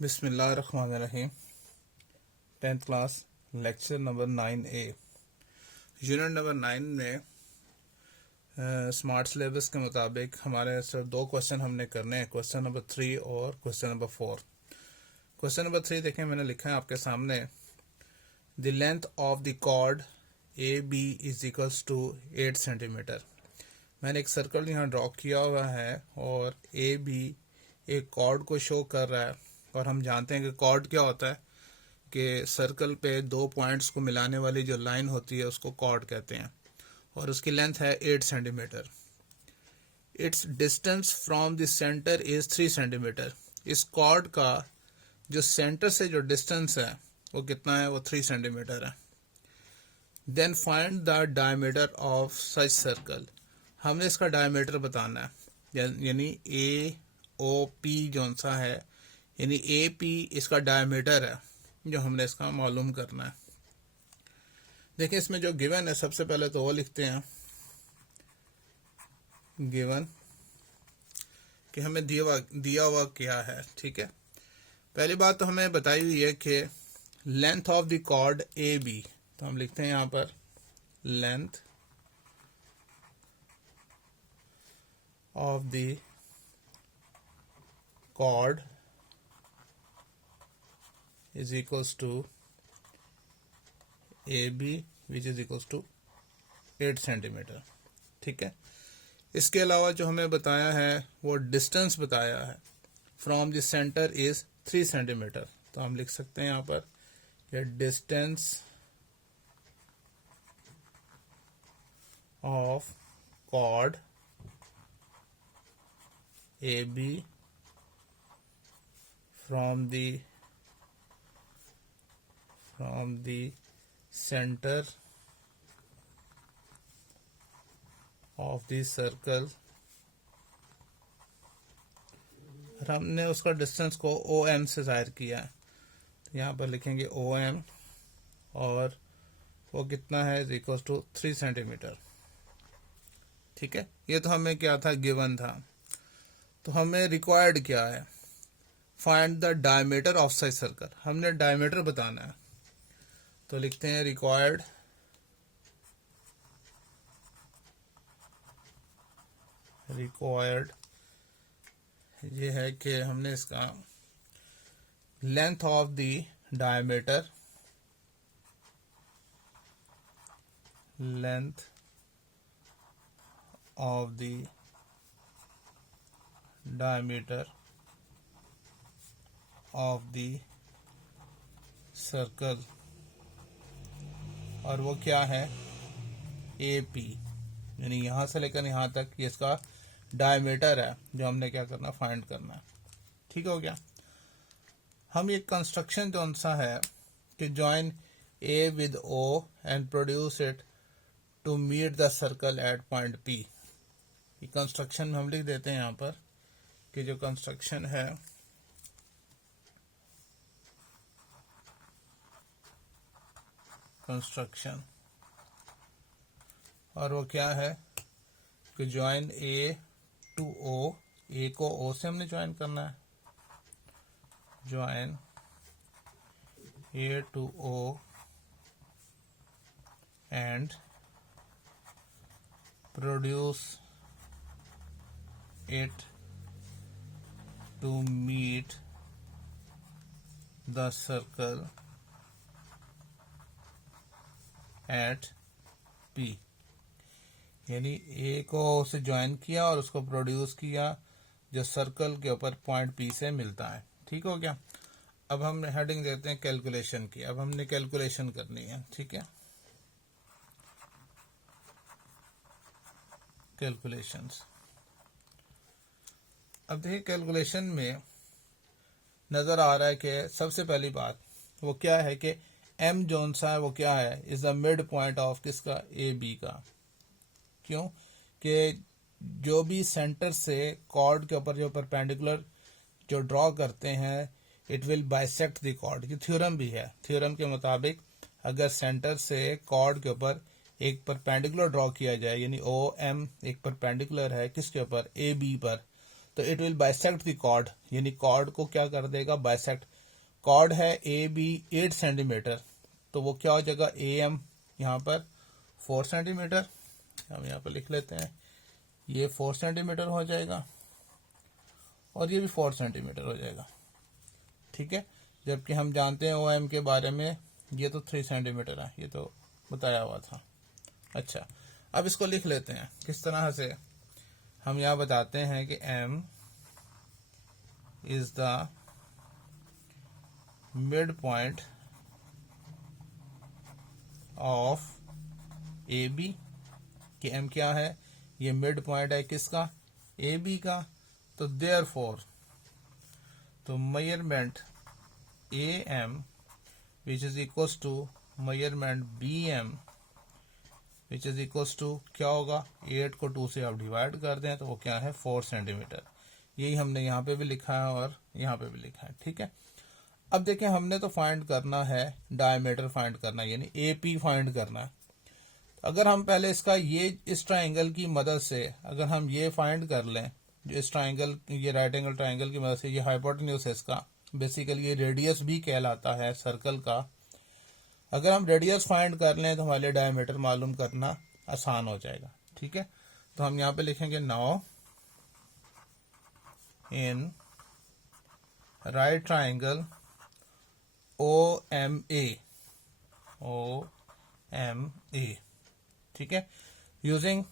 बिस्मिल्लाहिर्रहमानिर्रहीम। 10th class lecture number 9A unit number 9 में smart syllabus के मुताबिक हमारे सिर्फ दो क्वेश्चन हमने करने हैं, क्वेश्चन नंबर 3 और क्वेश्चन नंबर 4। क्वेश्चन नंबर 3 देखें, मैंने लिखा है आपके सामने, the length of the chord A B is equals to 8 centimetre. मैंने एक सर्कल यहाँ ड्रॉ किया हुआ है और ए बी एक कॉर्ड को शो कर रहा है, और हम जानते हैं कि कॉर्ड क्या होता है कि सर्कल पे दो पॉइंट्स को मिलाने वाली जो लाइन होती है उसको कॉर्ड कहते हैं, और उसकी लेंथ है 8 centimetre. It's distance from the centre is 3 centimetre. इस कॉर्ड का जो सेंटर से जो डिस्टेंस है वो कितना है, वो 3 सेंटीमीटर है। Then find the diameter of such circle. हमने इसका डायमीटर बताना है, यानी ए ओ पी जो सा है, यानी ए पी इसका डायमीटर है जो हमने इसका मालूम करना है। देखिए इसमें जो गिवन है, सबसे पहले तो वो लिखते हैं गिवन कि हमें दिया हुआ क्या है। ठीक है, पहली बात तो हमें बताई हुई है कि length of the chord A B, तो हम लिखते हैं यहाँ पर length of the chord is equals to AB which is equals to 8 centimetre. ठीक है, इसके अलावा जो हमें बताया है वो डिस्टेंस बताया है, from the centre is 3 centimetre. तो हम लिख सकते हैं यहाँ पर ये distance of chord AB from the center of the circle। हमने उसका डिस्टेंस को OM से जाहिर किया है, तो यहाँ पर लिखेंगे OM, और वो कितना है, इज इक्वल टू 3 सेंटीमीटर। ठीक है, ये तो हमें क्या था, गिवन था। तो हमें रिक्वायर्ड क्या है, find the diameter of such circle. हमने डायमीटर बताना है, तो लिखते हैं रिक्वायर्ड ये है कि हमने इसका length of the diameter, length of the diameter of the circle, और वो क्या है, ए पी, यानी यहाँ से लेकर यहाँ तक ये इसका डायमीटर है जो हमने क्या करना, फाइंड करना है। ठीक हो गया। हम ये कंस्ट्रक्शन जो सा है कि join A with O and produce it to meet the circle at point P, ये कंस्ट्रक्शन में हम लिख देते हैं यहाँ पर कि जो कंस्ट्रक्शन है कंस्ट्रक्शन, और वो क्या है कि ज्वाइन ए टू ओ, ए को ओ से हमने ज्वाइन करना है, join A to O and produce it to meet the circle at P, यानी ए को से ज्वाइन किया और उसको प्रोड्यूस किया जो सर्कल के ऊपर पॉइंट पी से मिलता है। ठीक हो गया। अब हम हेडिंग देते हैं कैलकुलेशन की। अब हमने कैलकुलेशन करनी है। ठीक है, कैलकुलेशंस। अब देखिए कैलकुलेशन में नजर आ रहा है कि सबसे पहली बात वो क्या है कि एम जोन सा है वो क्या है, is the mid point of किसका, ए बी का। क्यों कि जो भी सेंटर से कॉर्ड के ऊपर जो परपेंडिकुलर जो ड्रॉ करते हैं, it will bisect the chord. ये थ्योरम भी है। थ्योरम के मुताबिक अगर सेंटर से कॉर्ड के ऊपर एक परपेंडिकुलर ड्रॉ किया जाए, यानी ओ एम एक परपेंडिकुलर है किसके ऊपर, ए बी पर, तो it will bisect the chord, यानी कॉर्ड को क्या कर देगा, बाइसेक्ट। कॉर्ड है ए बी 8 सेंटीमीटर, तो वो क्या हो जाएगा, ए एम यहाँ पर 4 सेंटीमीटर, हम यहाँ पर लिख लेते हैं, ये 4 सेंटीमीटर हो जाएगा और ये भी 4 सेंटीमीटर हो जाएगा, ठीक है। जबकि हम जानते हैं ओ एम के बारे में, ये तो 3 सेंटीमीटर है, ये तो बताया हुआ था। अच्छा, अब इसको लिख लेते हैं किस तरह से। हम यहाँ बताते हैं कि m is the mid point of A B, कि m क्या है, ये मिड पॉइंट है किसका, ए बी का। तो देयरफॉर, तो measurement A M which is equals to measurement B M which is equals to क्या होगा, 8 को 2 से आप डिवाइड कर दें तो वो क्या है, 4 सेंटीमीटर। यही हमने यहाँ पे भी लिखा है और यहाँ पे भी लिखा है, ठीक है। अब देखें, हमने तो फाइंड करना है डायमीटर, फाइंड करना है यानी एपी फाइंड करना है। अगर हम पहले इसका ये इस ट्राइंगल की मदद से अगर हम ये फाइंड कर लें, जो इस ट्राइंगल, ये राइट एंगल ट्राइंगल की मदद से, ये हाइपोटेन्यूज है इसका, बेसिकली ये रेडियस भी कहलाता है सर्कल का। अगर हम रेडियस फाइंड कर लें तो हमारे लिए डायमीटर मालूम करना आसान हो जाएगा, ठीक है। तो हम यहाँ पे लिखेंगे now in right triangle O M A, ठीक है, यूजिंग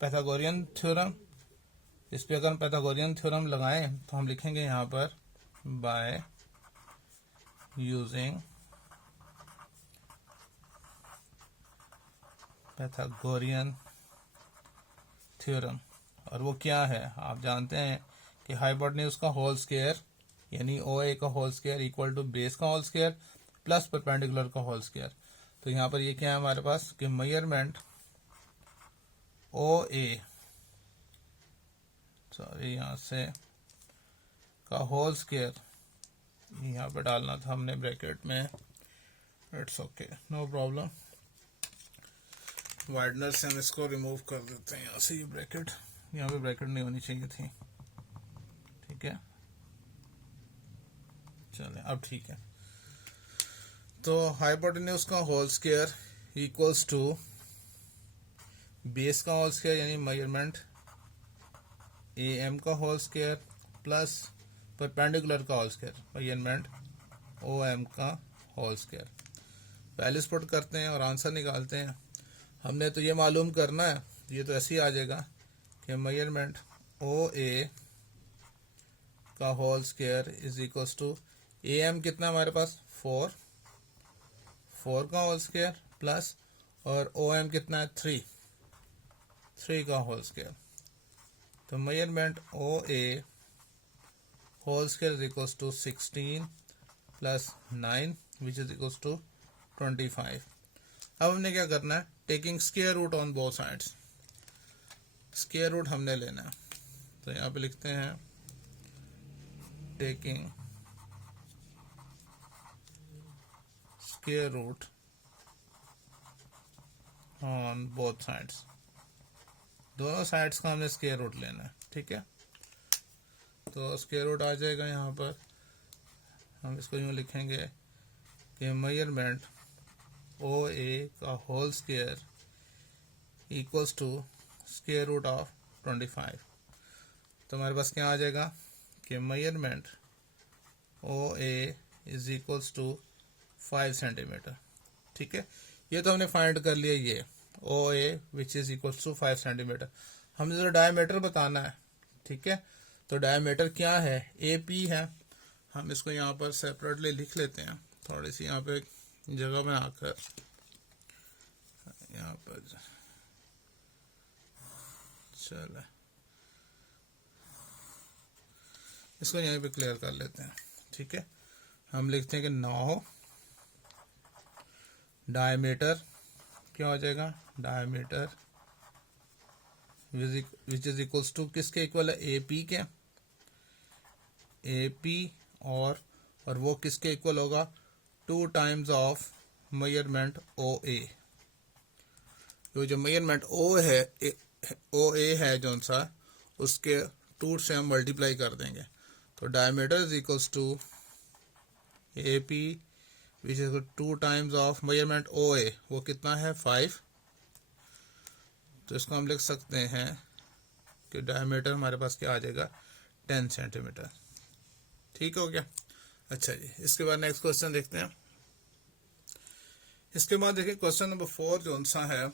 पैथागोरियन थ्योरम। इस पे अगर हम पैथागोरियन थ्योरम लगाएं तो हम लिखेंगे यहाँ पर बाय यूजिंग पैथागोरियन थ्योरम। और वो क्या है, आप जानते हैं कि हाइपोटेन्यूज का होल स्क्वायर यानी ओ ए का whole square equal to base का होल स्क्वायर प्लस परपेंडिकुलर का होल स्क्वायर। तो यहाँ पर ये क्या है हमारे पास कि मेजरमेंट ओ ए, सॉरी यहाँ से का होल स्क्वायर, यहाँ पे डालना था हमने ब्रैकेट में, इट्स ओके, नो प्रॉब्लम। वाइडनर से हम इसको रिमूव कर देते हैं यहाँ से, ये ब्रैकेट, यहाँ पे ब्रैकेट नहीं होनी चाहिए थी, ठीक है। चले अब ठीक है, तो हाइपोटेन्यूज का whole square equals to base का होल स्क्वायर यानी मेजरमेंट ए एम का होल स्क्वायर प्लस परपेंडिकुलर का whole square measurement O M का होल स्क्वायर। वैल्यूज पुट करते हैं और आंसर निकालते हैं। हमने तो ये मालूम करना है, ये तो ऐसे ही आ जाएगा कि मेजरमेंट ओ ए का whole square is equals to A M कितना हमारे पास 4 का होल स्क्वायर प्लस और ओ एम कितना है 3 का होल स्क्वायर। तो measurement O A whole square is equals to 16 plus 9 which is equals to 25। अब हमने क्या करना है, taking square root on both sides, square root हमने लेना है। तो यहाँ पे लिखते हैं taking square root on both sides, दोनों साइड्स का हमने स्क्वायर रूट लेना है, ठीक है। तो स्क्वायर रूट आ जाएगा यहाँ पर, हम इसको यूँ लिखेंगे कि मेजरमेंट ओ ए का whole square equals to square root of 25। तो हमारे पास क्या आ जाएगा कि measurement O A is equals to 5 centimetre, ठीक है। ये तो हमने फाइंड कर लिया, ये O A which is equals to 5 centimetre. हमने जो डायमीटर बताना है, ठीक है। तो डायमीटर क्या है, ए पी है। हम इसको यहाँ पर सेपरेटली लिख लेते हैं, थोड़ी सी यहाँ पे जगह बनाकर, यहाँ पर चलो इसको यहीं पे क्लियर कर लेते हैं, ठीक है। हम लिखते हैं कि 9 डायमीटर क्या हो जाएगा, diameter which is equals to किसके इक्वल है, ए पी के, ए पी और वो किसके इक्वल होगा, 2 टाइम्स ऑफ मेजरमेंट ओ ए। जो मेजरमेंट ओ है, ओ ए है जो सा, उसके 2 से हम मल्टीप्लाई कर देंगे, तो diameter is equals to A P which is 2 times of measurement O A, वो कितना है 5, तो इसको हम लिख सकते हैं कि डायमीटर हमारे पास क्या आ जाएगा 10 सेंटीमीटर। ठीक हो गया। अच्छा जी, इसके बाद नेक्स्ट क्वेश्चन देखते हैं। इसके बाद देखिए क्वेश्चन नंबर 4 जो सा है,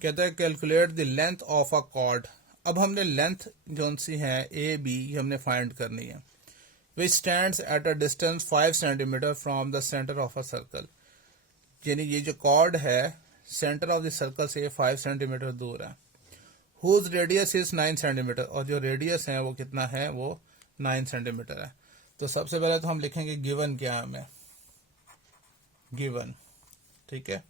कहता है calculate the length of a cord. अब हमने लेंथ जो सी है ए बी हमने फाइंड करनी है, विच stands at a distance 5 centimetre from the centre of a circle. यानी ये जो कॉर्ड है सेंटर ऑफ द सर्कल से 5 सेंटीमीटर दूर है। हुज रेडियस इज 9 सेंटीमीटर, और जो रेडियस है वो कितना है, वो 9 सेंटीमीटर है। तो सबसे पहले तो हम लिखेंगे गिवन क्या है हमें, गिवन। ठीक है,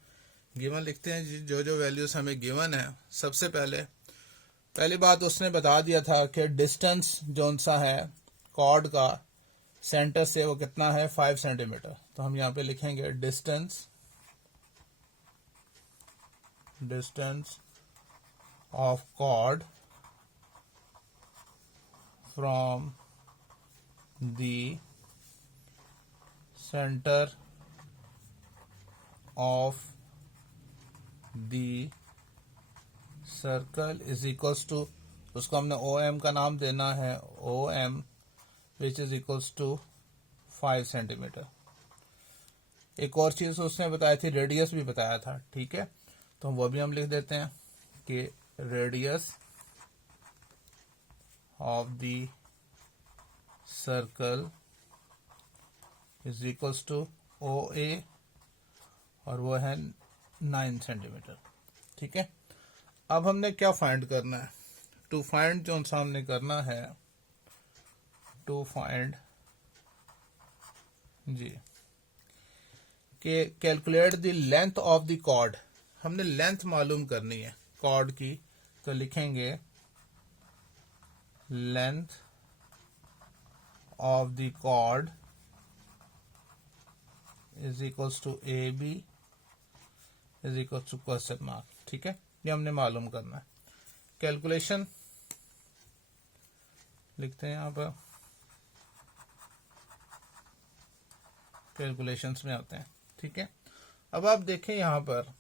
गिवन लिखते हैं जो जो वैल्यूज हमें गिवन है। सबसे पहली बात उसने बता दिया था कि डिस्टेंस जो सा है कॉर्ड का सेंटर से वो कितना है 5 सेंटीमीटर। तो हम यहाँ पे लिखेंगे distance of chord from the centre of the circle is equals to, उसको हमने ओ एम का नाम देना है, O M which is equals to 5 centimetre. एक और चीज उसने बताई थी, रेडियस भी बताया था। ठीक है, तो वो भी हम लिख देते हैं कि radius of the circle is equals to O A, और वो है 9 सेंटीमीटर। ठीक है, अब हमने क्या फाइंड करना है, टू फाइंड जो हमने करना है, टू फाइंड जी कि calculate the length of the chord. हमने लेंथ मालूम करनी है कॉर्ड की, तो लिखेंगे length of the chord is equals to A B is equals to question mark. ठीक है, ये हमने मालूम करना है। कैलकुलेशन लिखते हैं यहाँ पर, कैलकुलेशंस में आते हैं। ठीक है, अब आप देखें यहाँ पर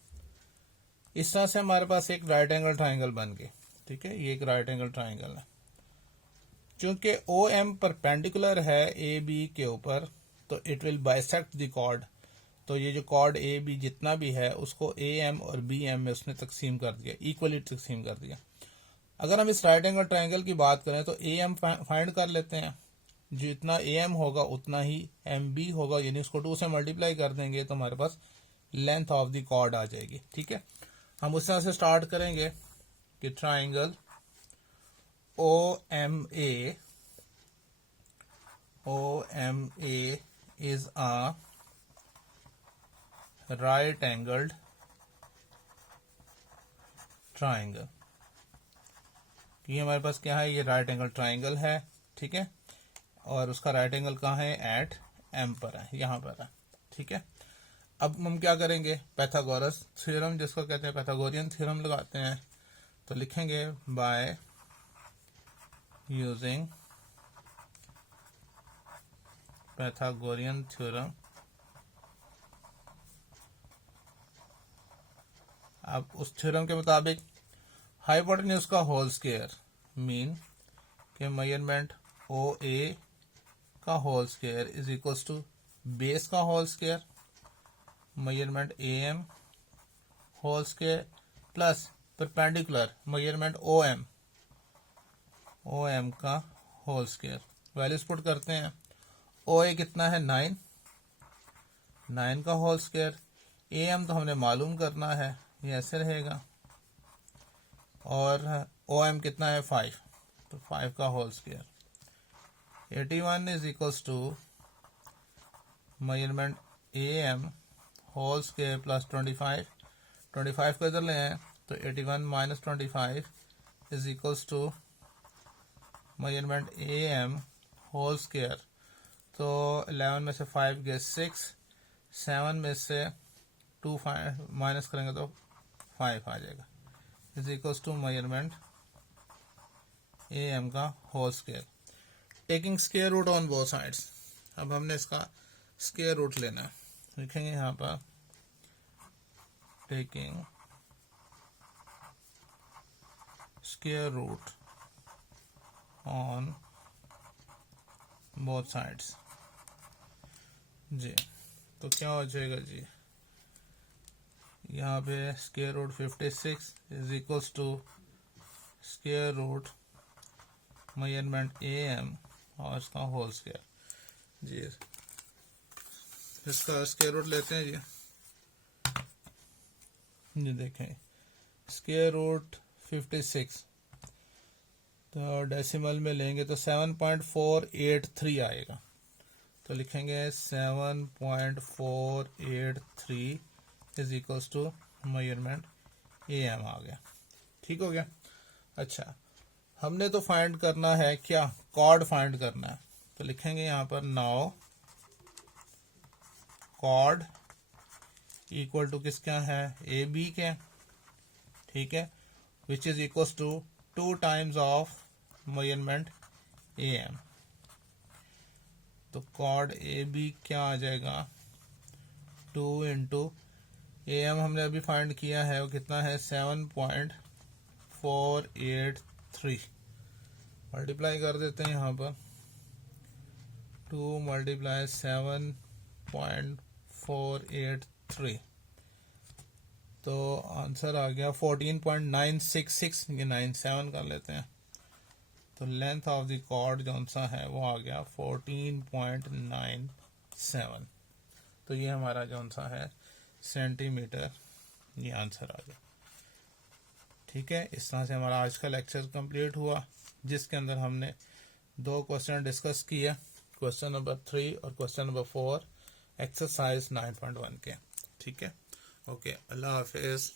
इस तरह से हमारे पास एक राइट एंगल ट्राइंगल बन गई। ठीक है, ये एक राइट एंगल ट्राइंगल है। चूंकि ओ एम परपेंडिकुलर है ए बी के ऊपर, तो it will bisect the chord. तो ये जो कॉर्ड ए बी जितना भी है उसको ए एम और बी एम में उसने तकसीम कर दिया, इक्वली तकसीम कर दिया। अगर हम इस राइट एंगल ट्राइंगल की बात करें तो ए एम फाइंड कर लेते हैं, जितना ए एम होगा उतना ही एम बी होगा, यानी उसको 2 से मल्टीप्लाई कर देंगे तो हमारे पास लेंथ ऑफ द कॉर्ड आ जाएगी। ठीक है, हम उस तरह से स्टार्ट करेंगे कि triangle O M A is a right angled triangle. ये हमारे पास क्या है, ये राइट एंगल ट्राइंगल है। ठीक है, और उसका राइट एंगल कहाँ है, एट एम पर है, यहाँ पर है। ठीक है, अब हम क्या करेंगे, पैथागोरस थ्योरम जिसको कहते हैं, पैथागोरियन थ्योरम लगाते हैं। तो लिखेंगे बाय यूजिंग पैथागोरियन थ्योरम। अब उस थ्योरम के मुताबिक हाइपोटेन्यूज का होल स्क्वायर मीन के मेजरमेंट ओ ए का whole square is equals to base का whole square measurement A M whole square plus perpendicular measurement O M का होल स्क्वायर। वैल्यूज पुट करते हैं, ओ ए कितना है 9 का होल स्क्वायर, ए एम तो हमने मालूम करना है, ये ऐसे रहेगा, और ओ एम कितना है 5, तो 5 का whole square. 81 is equals to measurement A M whole square plus 25 को इधर ले आए तो 81 minus 25 is equals to measurement A M whole square. तो 11 में से 5 गए 6, 7 में से 2 माइनस करेंगे तो 5 आ जाएगा, is equals to measurement am का whole square, taking square root on both sides. अब हमने इसका स्क्वायर रूट लेना है, लिखेंगे यहाँ पर taking square root on both sides जी। तो क्या हो जाएगा जी, यहाँ पे square root 56 is equals to square root measurement am और इसका होल स्क्वायर जी। इसका स्क्वायर रूट लेते हैं जी देखें स्क्वायर रूट 56 तो डेसिमल में लेंगे तो 7.483 आएगा। तो लिखेंगे 7.483 is equals to measurement am आ गया। ठीक हो गया। अच्छा, हमने तो फाइंड करना है क्या, कॉर्ड फाइंड करना है। तो लिखेंगे यहाँ पर नाउ कॉर्ड इक्वल टू किसका है, ए बी के, ठीक है, which is equals to 2 times of measurement am। तो कॉर्ड ए बी क्या आ जाएगा, 2 इंटू am हमने अभी फाइंड किया है वो कितना है 7.483, मल्टीप्लाई कर देते हैं यहाँ पर 2 मल्टीप्लाई 7.483 तो आंसर आ गया 14.966, ये 97 कर लेते हैं। तो लेंथ ऑफ द कॉर्ड जो सा है वो आ गया 14.97। तो ये हमारा जो सा है सेंटीमीटर, ये आंसर आ गया। ठीक है, इस तरह से हमारा आज का लेक्चर कंप्लीट हुआ, जिसके अंदर हमने 2 क्वेश्चन डिस्कस किए, क्वेश्चन नंबर 3 और क्वेश्चन नंबर 4 एक्सरसाइज 9.1 के। ठीक है, ओके, अल्लाह हाफिज।